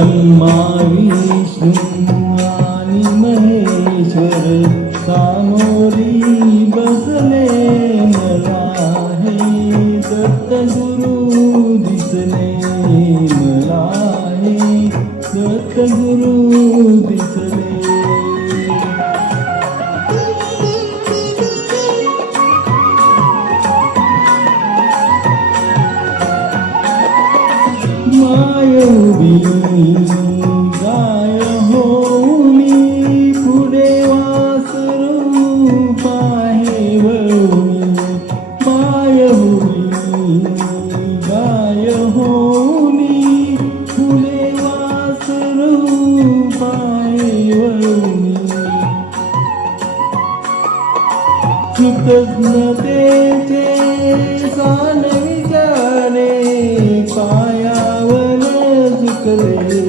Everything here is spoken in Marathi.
ब्रह्मा विष्णू आणि महेश्वर सामोरी बसले मला हे दत्तगुरु दिसले मला हे दत्तगुरु दिसले. माय उभी